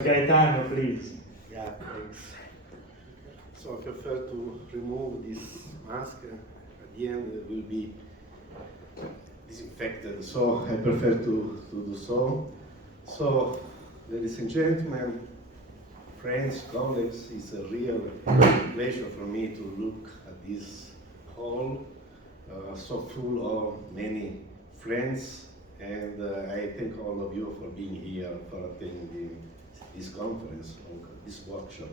Gaetano, please. Yeah, thanks. So I prefer to remove this mask. At the end, it will be disinfected. So I prefer to do so. So, ladies and gentlemen, friends, colleagues, it's a real pleasure for me to look at this hall, so full of many friends, and I thank all of you for being here, for attending this conference, or this workshop.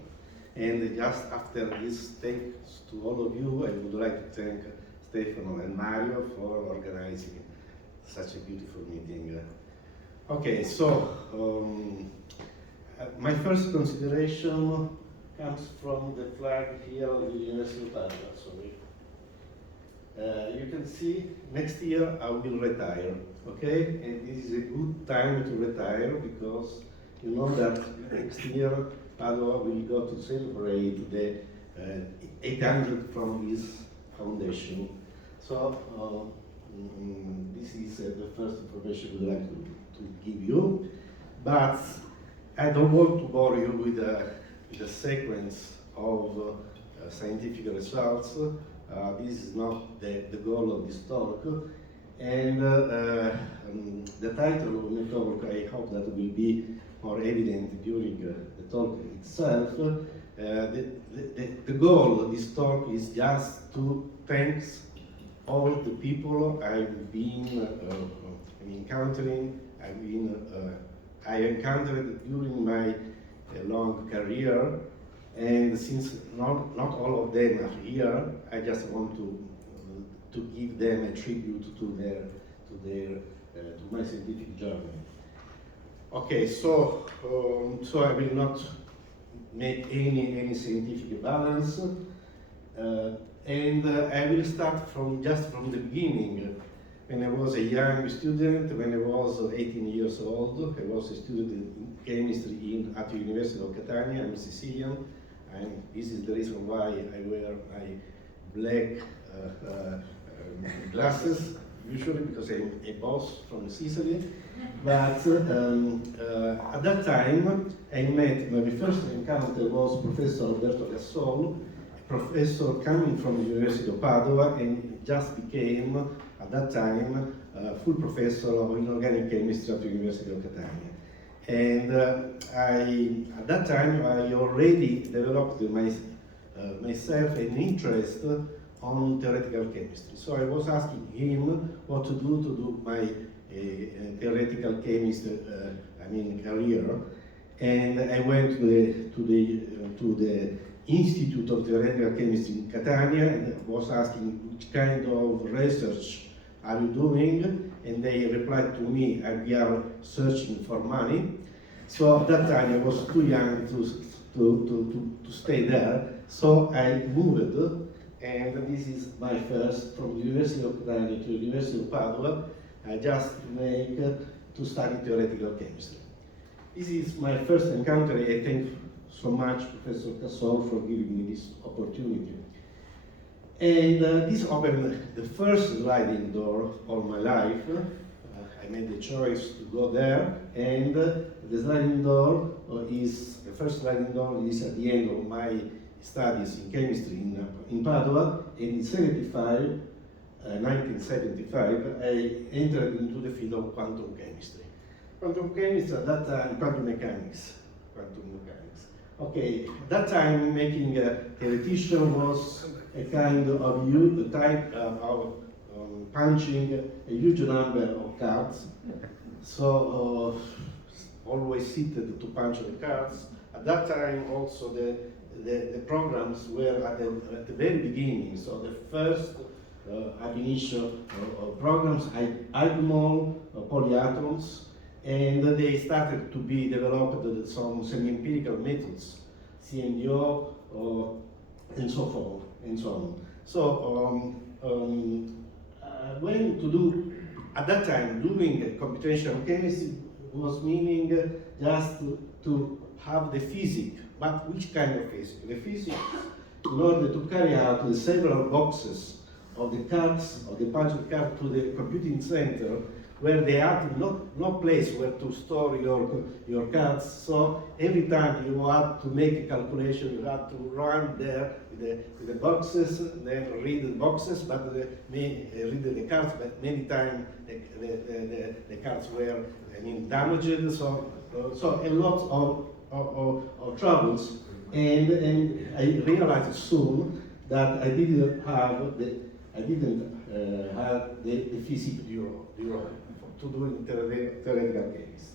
And just after this thanks to all of you, I would like to thank Stefano and Mario for organizing such a beautiful meeting. Okay, so my first consideration comes from the flag here of the University of Padua. Sorry. You can see next year I will retire, okay? And this is a good time to retire because you know that next year Padua will go to celebrate the 800 from his foundation. So this is the first information I would like to give you. But I don't want to bore you with a sequence of scientific results. This is not the goal of this talk. And the title of my talk, I hope that will be more evident during the talk itself. The goal of this talk is just to thank all the people I've been encountering, I encountered during my long career, and since not all of them are here, I just want to give them a tribute to my scientific journey. Okay, so I will not make any scientific balance, and I will start from the beginning. When I was a young student, when I was 18 years old, I was a student in chemistry at the University of Catania. I'm Sicilian, and this is the reason why I wear my black glasses, usually because I'm a boss from Sicily. But at that time, I met, my first encounter was Professor Alberto Gassol, professor coming from the University of Padua, and just became, at that time, full professor of inorganic chemistry at the University of Catania. And at that time, I already developed myself an interest on theoretical chemistry. So I was asking him what to do my theoretical chemistry, career. And I went to the Institute of Theoretical Chemistry in Catania and was asking which kind of research are you doing, and they replied to me, we are searching for money. So at that time I was too young to stay there, so I moved, and this is my first, from the University of Catania to the University of Padua, just to study theoretical chemistry. This is my first encounter. I thank so much Professor Gassol for giving me this opportunity. And this opened the first sliding door of my life. I made the choice to go there, and the sliding door the first sliding door is at the end of my studies in chemistry in Padua, and in 1975, I entered into the field of quantum chemistry. Quantum chemistry at that time, quantum mechanics. Okay, at that time making a theoretician was a kind of type of punching a huge number of cards. So always seated to punch the cards. At that time also the programs were at the very beginning, so the first ab initio programs, Algmol, polyatoms, and they started to be developed some semi-empirical methods, CNDO, and so forth, and so on. So when to do, at that time, doing computational chemistry was meaning just to have the physics, but which kind of physics? The physics in order to carry out the several boxes of the cards, of the punched card to the computing center, where they had no place where to store your cards. So every time you had to make a calculation, you had to run there with the boxes, then read the boxes, but read the cards. But many times the cards were, damaged. So a lot of troubles, and I realized soon that I didn't have the physics bureau to do theoretical chemistry.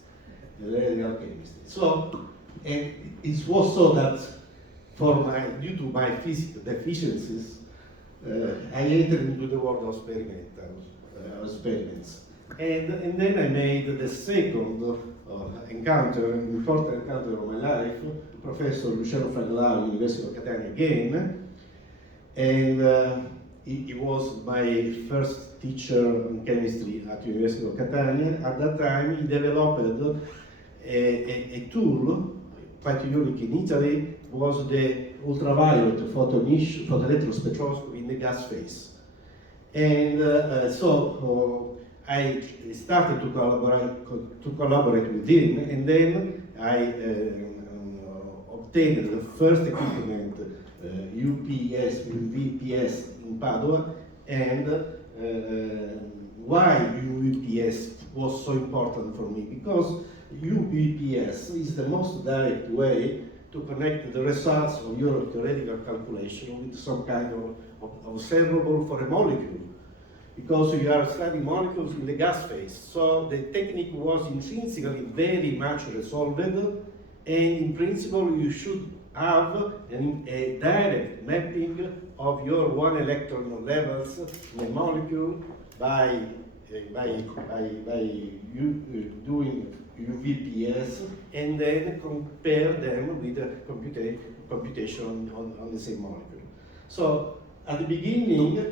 So, and it was so that due to my physical deficiencies, I entered into the world of experiments. And then I made the second important encounter of my life, Professor Luciano Fragola, University of Catania again, and he was my first teacher in chemistry at University of Catania. At that time, he developed a tool, quite unique in Italy, was the ultraviolet photoelectron spectroscopy in the gas phase. And so I started to collaborate with him, and then I obtained the first equipment, UVPS in Padua, and why UVPS was so important for me, because UVPS is the most direct way to connect the results of your theoretical calculation with some kind of observable for a molecule, because you are studying molecules in the gas phase. So the technique was intrinsically very much resolved, and in principle you should have a direct mapping of your one electron levels in a molecule by doing UVPS, and then compare them with the computation on the same molecule. So at the beginning,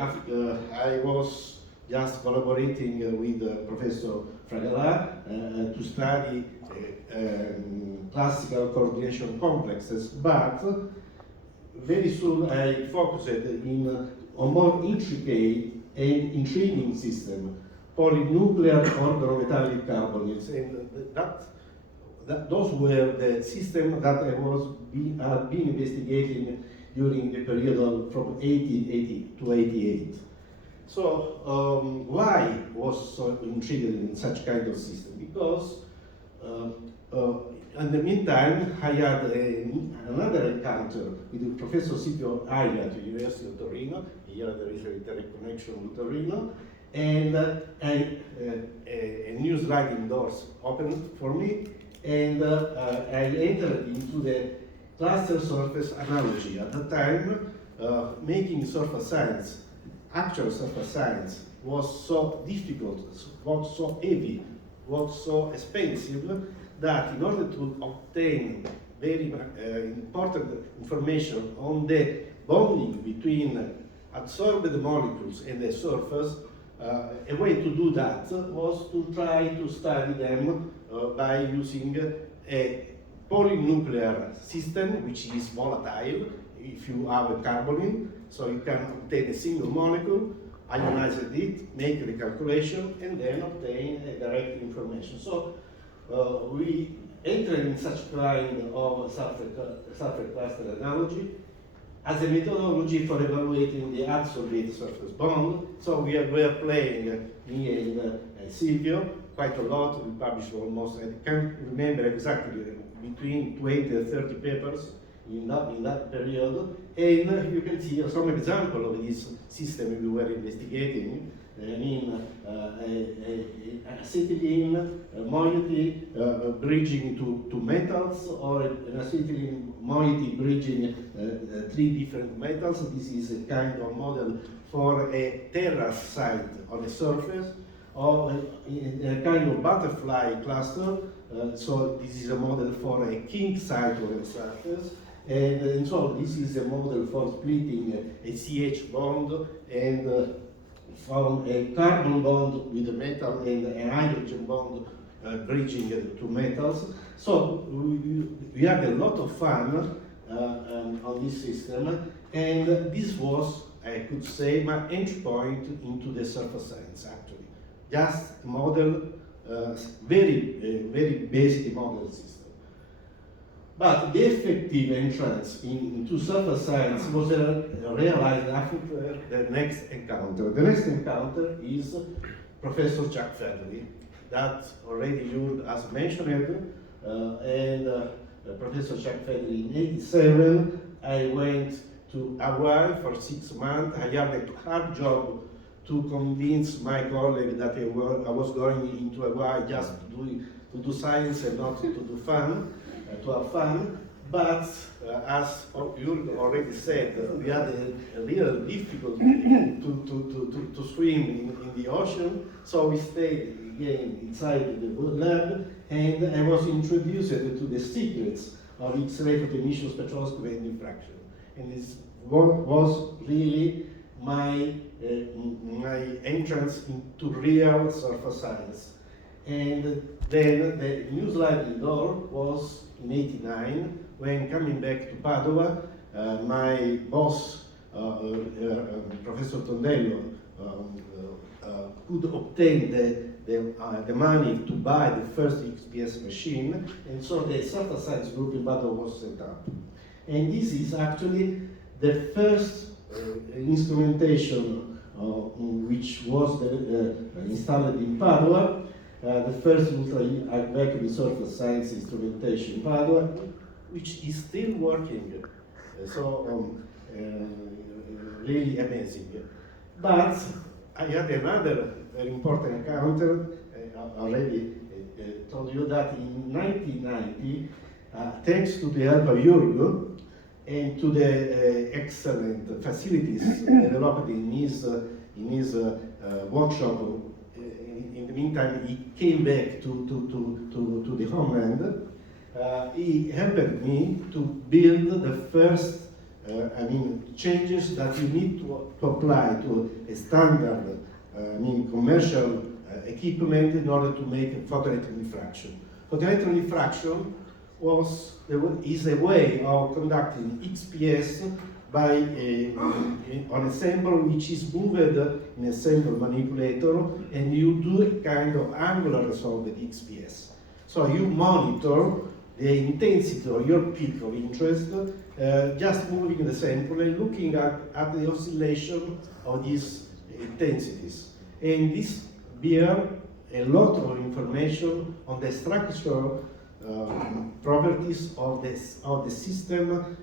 I was just collaborating with Professor Fragola to study classical coordination complexes, but very soon I focused on more intricate and intriguing system, polynuclear organometallic carbonyls, and those were the systems that I had been investigating during the period from 1880 to 88. So why was so interested in such kind of system? Because in the meantime, I had another encounter with Professor Silvio Aila at the University of Torino. Here there is a direct connection with Torino, and a new sliding doors opened for me, and I entered into the cluster surface analogy. At the time, making surface science, actual surface science, was so difficult, was so heavy, was so expensive, that in order to obtain very important information on the bonding between adsorbed molecules and the surface, a way to do that was to try to study them by using a polynuclear system, which is volatile if you have a carbonyl, so you can obtain a single molecule, ionize it, make the calculation, and then obtain a direct information. So we entered in such kind of sulfur cluster analogy as a methodology for evaluating the adsorbate surface bond. So we were playing, me and Silvio, quite a lot. We published almost, I can't remember exactly, between 20 and 30 papers in that period. And you can see some example of this system we were investigating. Acetylene moiety bridging to metals, or an acetylene moiety bridging three different metals. This is a kind of model for a terrace site on a surface, or a kind of butterfly cluster. So this is a model for a king site on a surface. And so this is a model for splitting a CH bond and from a carbon bond with a metal and a hydrogen bond bridging two metals. So we had a lot of fun on this system, and this was, I could say, my entry point into the surface science, actually. just model, very basic model system. But the effective entrance into surface science was realized after the next encounter. The next encounter is Professor Chuck Federley, that already you as mentioned, and Professor Chuck Federley in '87. I went to Hawaii for 6 months. I had a hard job to convince my colleague that I was going into Hawaii just to do science and not to do fun, to have fun. But as you already said, we had a real difficulty to swim in the ocean, so we stayed again inside the lab, and I was introduced to the secrets of X-ray photoemission spectroscopy and diffraction. And this was really my entrance into real surface science. And then the new sliding door was in '89, when coming back to Padua, my boss, Professor Tondello, could obtain the money to buy the first XPS machine, and so the surface science group in Padua was set up. And this is actually the first instrumentation which was installed in Padua, the first ultra-vacuum surface science instrumentation in Padua, which is still working. Really amazing. But I had another very important encounter. I already told you that in 1990, thanks to the help of Jurgo and to the excellent facilities developed in his workshop, in the meantime he came back to the homeland. He helped me to build the first changes that you need to apply to a standard commercial equipment in order to make photoelectron diffraction. Photoelectron diffraction is a way of conducting XPS by on a sample which is moved in a sample manipulator, and you do a kind of angular resolved XPS. So you monitor the intensity of your peak of interest, just moving the sample and looking at the oscillation of these intensities. And this bears a lot of information on the structural properties of the system,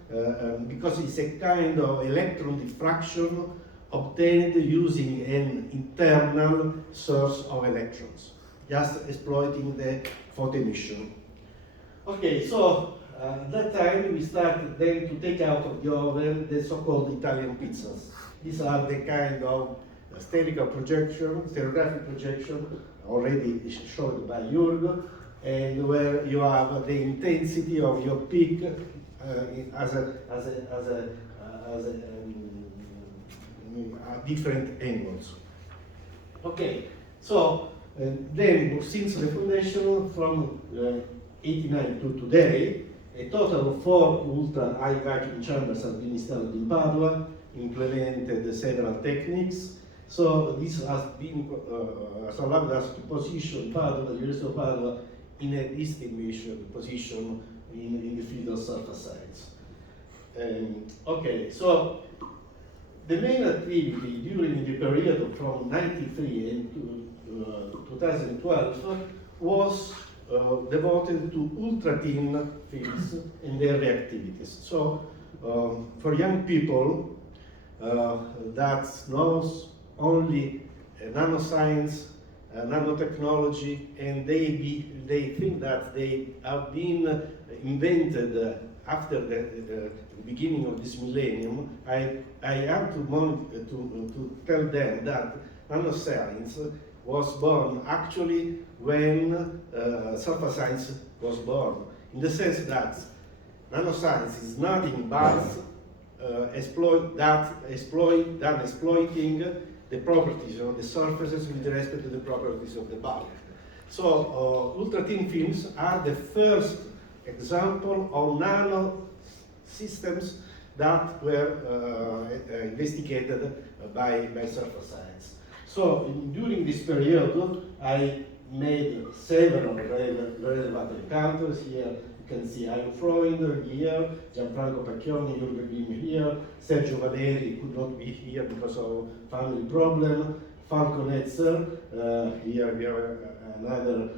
because it's a kind of electron diffraction obtained using an internal source of electrons, just exploiting the photoemission. Okay, so at that time we started then to take out of the oven the so-called Italian pizzas. These are the kind of stereographic projection already shown by Jurgo, and where you have the intensity of your peak as different angles. Okay, so then since the foundation from '89 to today, a total of 4 ultra high vacuum chambers have been installed in Padua, implemented several techniques. So this has been has allowed us to position Padua, the University of Padua, in a distinguished position in the field of surface science. Okay, so the main activity during the period from '93 to 2012 was devoted to ultra-thin fields and their reactivities. So for young people that knows only nanoscience, nanotechnology, and they think that they have been invented after the beginning of this millennium. I have to tell them that nanoscience was born actually when surface science was born, in the sense that nanoscience is nothing but exploiting the properties of the surfaces with respect to the properties of the bulk. So ultra-thin films are the first example of nano systems that were investigated by surface science. So during this period, I made several relevant encounters. Here you can see Ayo Freund here, Gianfranco Pacchioni, Jürgen Bim here, Sergio Valeri could not be here because of family problem, Falco Netzer, here we have another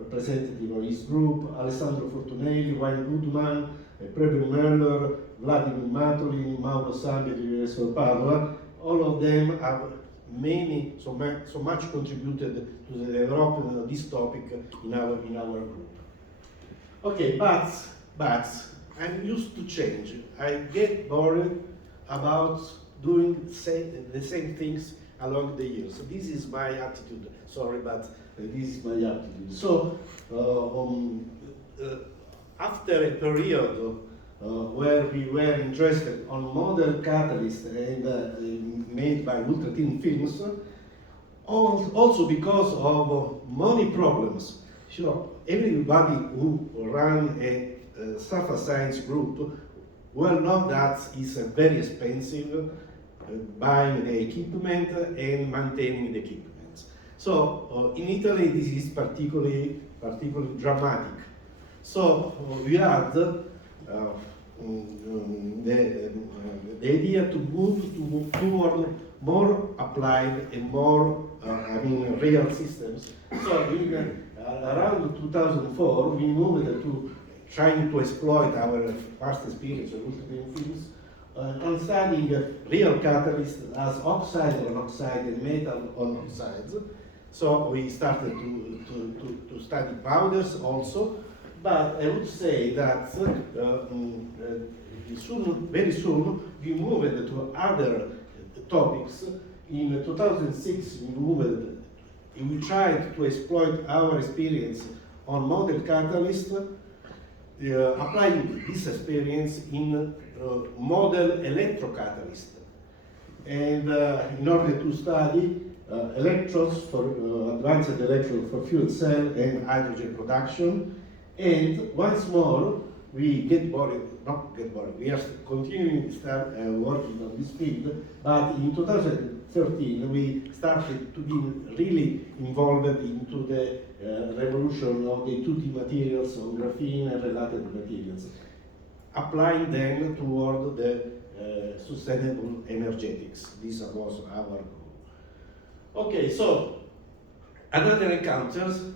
representative of his group, Alessandro Fortunelli, Wayne Goodman, Preben Möller, Vladimir Matulin, Mauro Sambi at the University of Padua. All of them have so much contributed to the development of this topic in our group. Okay, but I'm used to change. I get bored about doing the same things along the years. So this is my attitude. Sorry, but this is my attitude. So after a period where we were interested on model catalysts and made by ultra-thin films, also because of money problems. Sure, everybody who ran a surface science group well know that it's very expensive buying the equipment and maintaining the equipment. So in Italy, this is particularly dramatic. So we had the idea to move toward more applied and more real systems. So around 2004, we moved to trying to exploit our past experience of ultra-thin films on studying real catalysts as oxide on oxide and metal on oxides. So we started to study powders also, but I would say that very soon we moved to other topics. In 2006 we tried to exploit our experience on model catalyst, applying this experience in model electrocatalyst. And in order to study electrodes for advanced electrodes for fuel cell and hydrogen production. And once more, we get bored, we are continuing to start working on this field, but in 2013 we started to be really involved into the revolution of the 2D materials, of graphene and related materials, applying them toward the sustainable energetics. This was our goal. Okay, so another encounters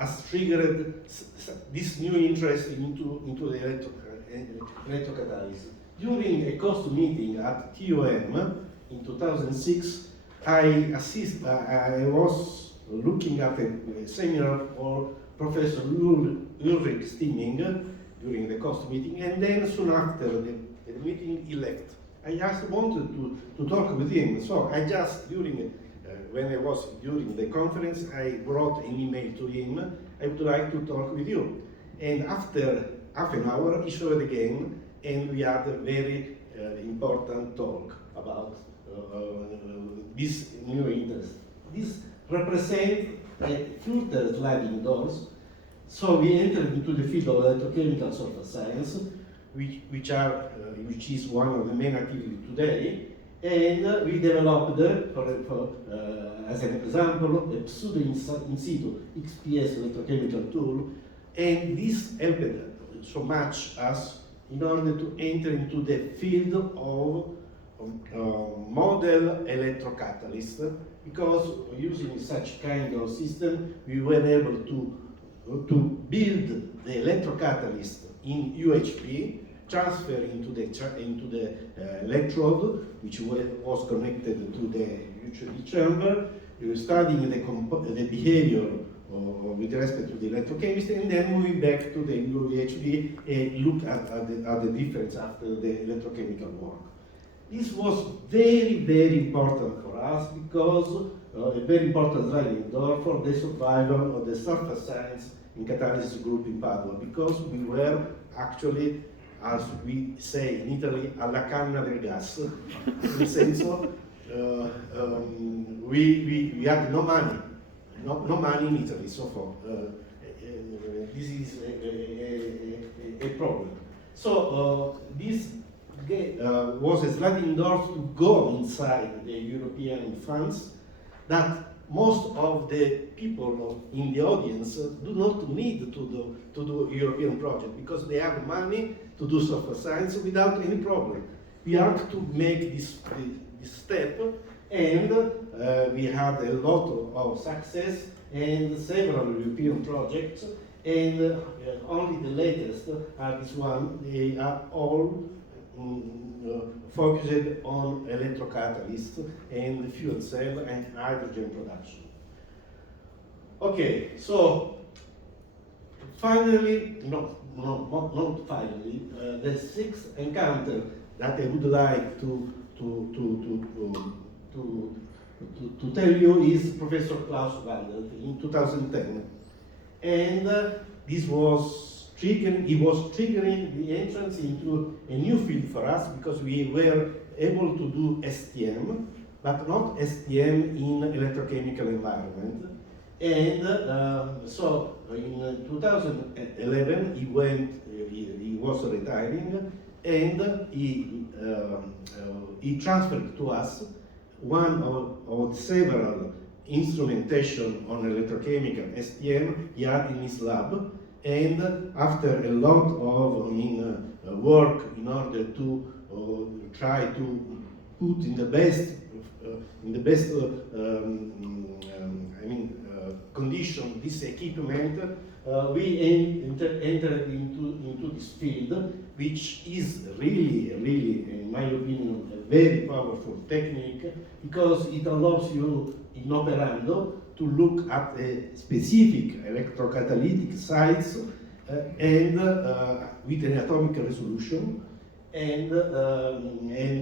has triggered this new interest into the electrocatalysis. During a cost meeting at TOM in 2006, I was looking at a seminar for Professor Ulrich Stimming during the cost meeting, and then soon after the meeting he left. I just wanted to talk with him, so I just when I was during the conference, I wrote an email to him, I would like to talk with you. And after half an hour, he showed again, and we had a very important talk about this new interest. This represents a filter sliding doors. So we entered into the field of electrochemical surface science, which is one of the main activities today. And we developed, as an example, a pseudo in situ XPS electrochemical tool, and this helped so much us in order to enter into the field of model electrocatalyst, because using such kind of system, we were able to build the electrocatalyst in UHP, transfer into the electrode, which was connected to the UHP chamber, studying the behavior with respect to the electrochemistry, and then moving back to the UHP and look at the difference after the electrochemical work. This was very, very important for us because a very important sliding door for the survival of the surface science in catalysis group in Padua, because we were actually, as we say in Italy, alla canna del gas, nel senso we had no money, no money in Italy so far. This is a problem. So this was a sliding door to go inside the European funds, that most of the people in the audience do not need to do European project because they have money to do software science without any problem. We have to make this step, and we had a lot of success and several European projects, and only the latest are this one. They are all focused on electrocatalysts and fuel cell and hydrogen production. Okay, so finally, not finally, the sixth encounter that I would like to tell you is Professor Klaus Wandelt in 2010, and this was he was triggering the entrance into a new field for us because we were able to do STM, but not STM in electrochemical environment. And so in 2011 he was retiring, and he transferred to us one of several instrumentation on electrochemical STM he had in his lab. And after a lot of work in order to try to put in the best condition this equipment, we entered into this field, which is really, in my opinion, a very powerful technique, because it allows you in operando to look at a specific electrocatalytic sites and with an atomic resolution, and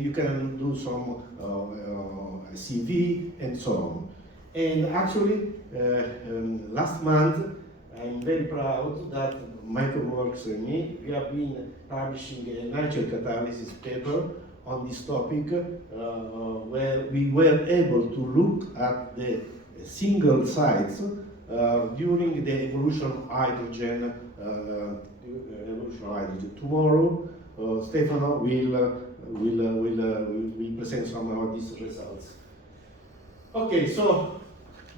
you can do some CV and so on. And actually, last month, I'm very proud that Microworks and me, we have been publishing a Nature Catalysis paper on this topic, where we were able to look at the single sites during the evolution of hydrogen. Tomorrow, Stefano will present some of these results. Okay, so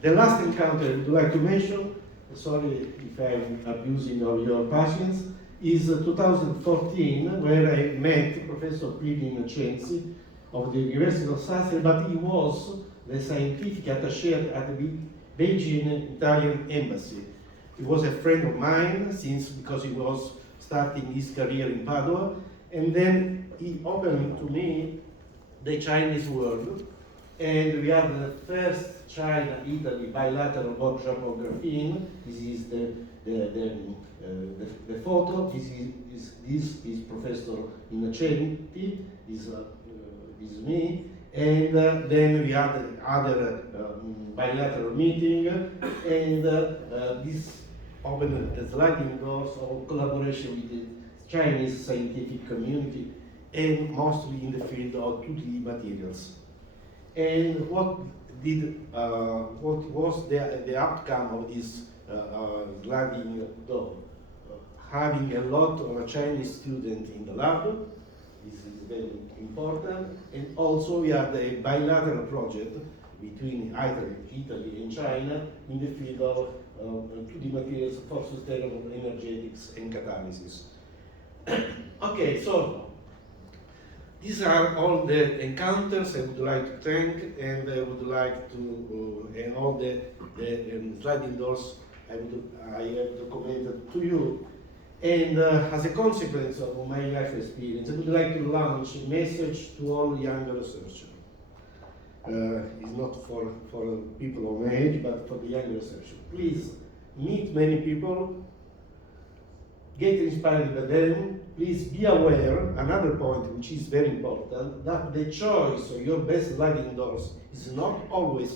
the last encounter I would like to mention, sorry if I'm abusing of your patience, is 2014, where I met Professor Pliny Innocenzi of the University of Sassuolo, but he was the scientific attaché at the Beijing Italian embassy. He was a friend of mine because he was starting his career in Padua, and then he opened to me the Chinese world, and we had the first China-Italy bilateral workshop of graphene. This is the photo. This is Professor Innocenti. This is me. And then we had other bilateral meeting, and this opened the sliding doors of collaboration with the Chinese scientific community, and mostly in the field of 2D materials. And what was the outcome of this sliding door? Having a lot of Chinese students in the lab. This is very important, and also we had a bilateral project between Italy and China in the field of 2D materials for sustainable energetics and catalysis. Okay, so these are all the encounters I would like to thank, and I would like to, and all the sliding doors I have documented to you. And as a consequence of my life experience, I would like to launch a message to all young researchers. It's not for people of my age, but for the young researchers. Please meet many people, get inspired by them. Please be aware, another point which is very important, that the choice of your best sliding doors is not always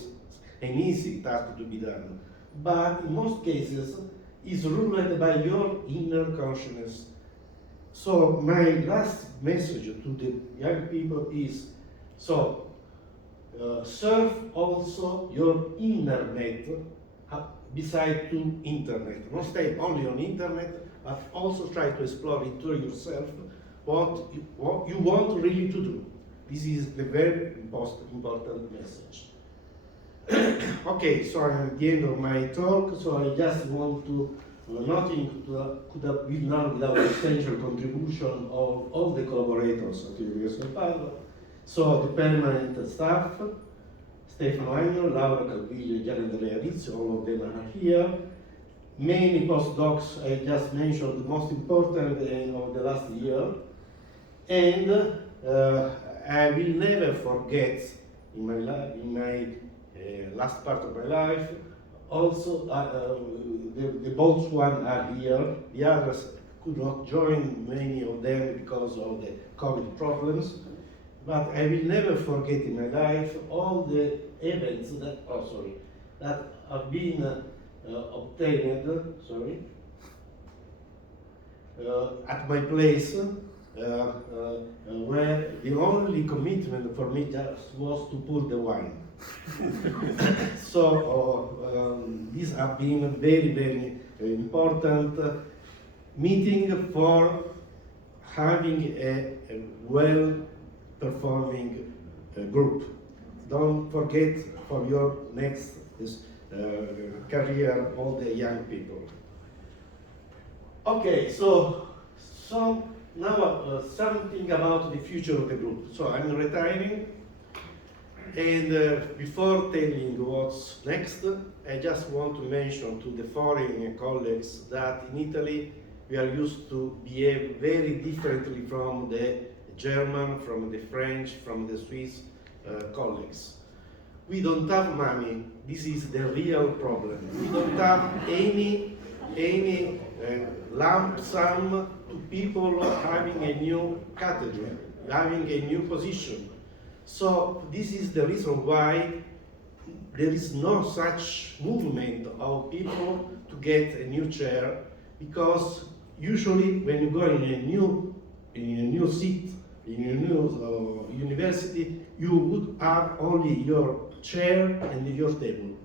an easy task to be done, but in most cases is ruled by your inner consciousness. So my last message to the young people is, serve also your inner net beside to internet. Don't stay only on internet, but also try to explore into yourself what you want really to do. This is the very important message. Okay, so I'm at the end of my talk, so I just want to, nothing could have been done without the essential contribution of all the collaborators at the University of Padua. So the permanent staff, Stefano Agno, Laura Calviglio, Gian Andrea Rizzo, all of them are here. Many postdocs I just mentioned, the most important of the last year. And I will never forget in my life, in my last part of my life, also the both one are here, the others could not join, many of them because of the COVID problems, but I will never forget in my life all the events that, that have been obtained, at my place, where the only commitment for me just was to pour the wine. So these have been very, very important meeting for having a well-performing group. Don't forget for your next career all the young people. Okay, so now something about the future of the group. So I'm retiring, and before telling what's next, I just want to mention to the foreign colleagues that in Italy we are used to behave very differently from the German, from the French, from the Swiss colleagues. We don't have money. This is the real problem. We don't have any lump sum to people having a new category, having a new position. So this is the reason why there is no such movement of people to get a new chair, because usually when you go in a new seat, in a new university, you would have only your chair and your table,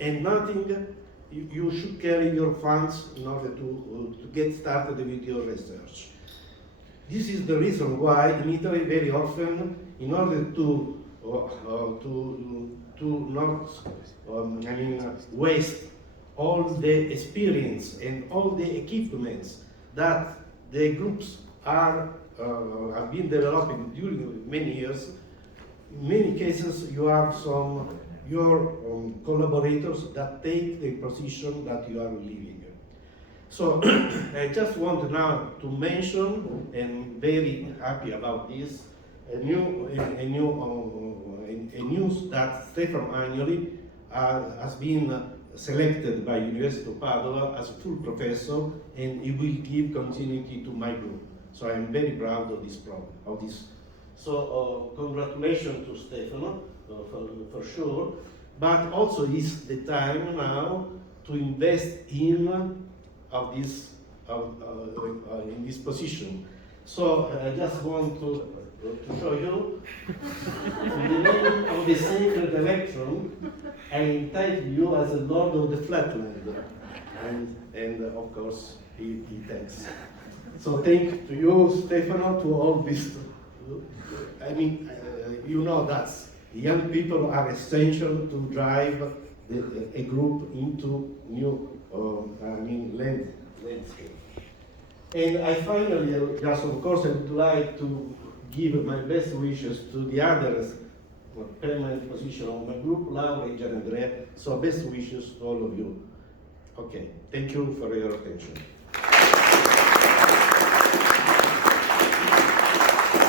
and nothing. You should carry your funds in order to get started with your research. This is the reason why in Italy very often, in order to not waste all the experience and all the equipments that the groups have been developing during many years, in many cases you have your collaborators that take the position that you are leaving. So I just want now to mention, and very happy about this, a news that Stefano Agnoli has been selected by University of Padua as a full professor, and he will give continuity to my group. So I am very proud of this problem. So congratulations to Stefano for sure, but also it's the time now to invest in this position. So I just want to show you in the name of the sacred election, I entitle you as a Lord of the Flatland, and of course he thanks. So thank to you, Stefano, to all this. I mean, you know that young people are essential to drive a group into new landscape. And I finally, just of course, I would like to give my best wishes to the others permanent position of my group, Laura and Gian Andrea. So best wishes to all of you. Okay, thank you for your attention.